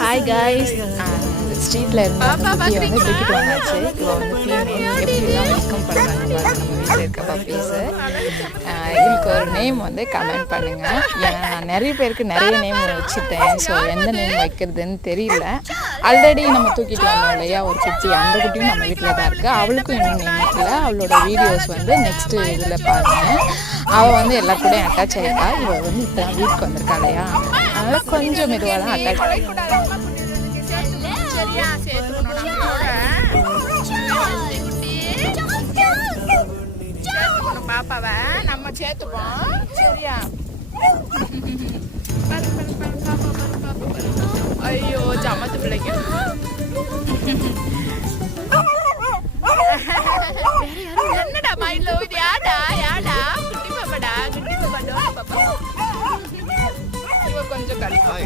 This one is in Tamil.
ஹாய் காய்ஸ், ஸ்ட்ரீட்டில் இருந்த குட்டியை வந்து தூக்கிட்டு வந்தாச்சு. இப்போ வந்து ஃபீமேல் எப்படிலாம் வெல்கம் பண்ணுறாங்க பாருங்கள் நம்ம வீட்டில் இருக்க பப்பீஸு. இதுக்கு ஒரு நேம் வந்து கமெண்ட் பண்ணுங்கள். ஏன்னா நான் நிறைய பேருக்கு நிறைய நேம் வச்சுட்டேன். ஸோ எந்த நேம் வைக்கிறதுன்னு தெரியல. ஆல்ரெடி நம்ம தூக்கிட்டு வந்தோம் இல்லையா ஒரு குட்டி, அந்த குட்டியும் நம்ம வீட்டில் தான் இருக்குது. அவளுக்கும் இன்னும் நேம் வைக்கல. அவளோட வீடியோஸ் வந்து நெக்ஸ்ட்டு இதில் பாருங்கள். அவள் வந்து எல்லாக்கூடையும் அட்டாச் ஆகிட்டா. இவள் வந்து இப்போ தான் வீட்டுக்கு வந்திருக்கா இல்லையா, அதனால் கொஞ்சம் மெதுவாக தான் அட்டாச் பாப்பாவை நம்ம சேர்த்துப்போம். சரியா? ஐயோ ஜமத்து பிள்ளைக்கு என்னடா மைண்ட்ல இது? யாடா யாடா குட்டி பாப்பாடா, குட்டி பாப்பா, டோரி பாப்பா. இவ கொஞ்சம் கடிப்பா.